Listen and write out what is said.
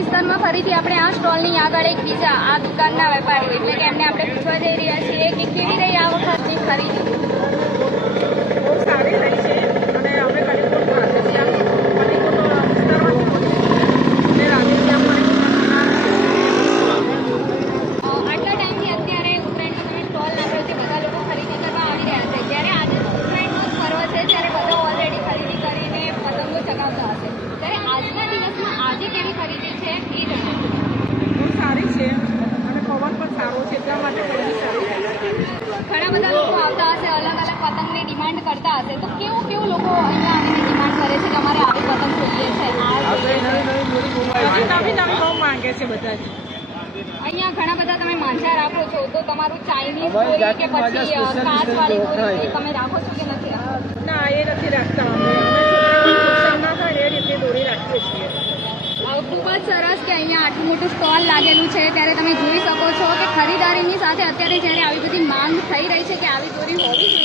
વિસ્તારમાં ફરીથી આપણે આ સ્ટોલની આગળ એક બીજા આ દુકાનના વેપારી એટલે કે એમને આપણે પૂછવા જઈ રહ્યા છીએ કે કેવી રહી આ વખતની ખરીદી. બહુ સારી રહી છે અને આપણે કલીકોટમાં વિસ્તારમાંથી અને રાધેશ્યામ આટલા ટાઈમથી અત્યારે ઉત્તરાયણનો તમે સ્ટોલ નાખ્યો છે, બધા લોકો ખરીદી કરવા આવી રહ્યા છે. જ્યારે આજે ઉત્તરાયણનો જ પર્વ છે, ત્યારે બધા ઓલરેડી ખરીદી કરીને પતંગો ચગાવતા હશે, ત્યારે આજના દિવસમાં આજે કેવી ખરીદી છે એ જણાવો. બહુ સારી છે અને પવન પણ સારો છે, એટલા માટે ખરીદી સારી છે. ઘણા બધા લોકો આવતા હશે, અલગ અલગ પતંગની ડિમાન્ડ કરતા હશે, તો કેવું લોકો અહીંયા આવીને ડિમાન્ડ કરે છે કે અમારે આવી પતંગ જોઈએ છે, નવી બહુ માંગે છે બધા જ. અહીંયા ઘણા બધા તમે માંજા રાખો છો, તો તમારું ચાઇનીઝ દોરી કે પછી કાચવાળી દોરી તમે રાખો છો કે નથી રાખતા? ના, એ નથી રાખતા અમે નુકસાન ના થાય એ રીતે દોરી રાખીએ છીએ. ખૂબ જ સરસ કે અહીંયા આટલું મોટું સ્ટોલ લાગેલું છે, ત્યારે તમે જોઈ શકો છો કે ખરીદારીની સાથે અત્યારે જ્યારે આવી બધી માંગ થઈ રહી છે કે આવી દોરી હોવી જોઈએ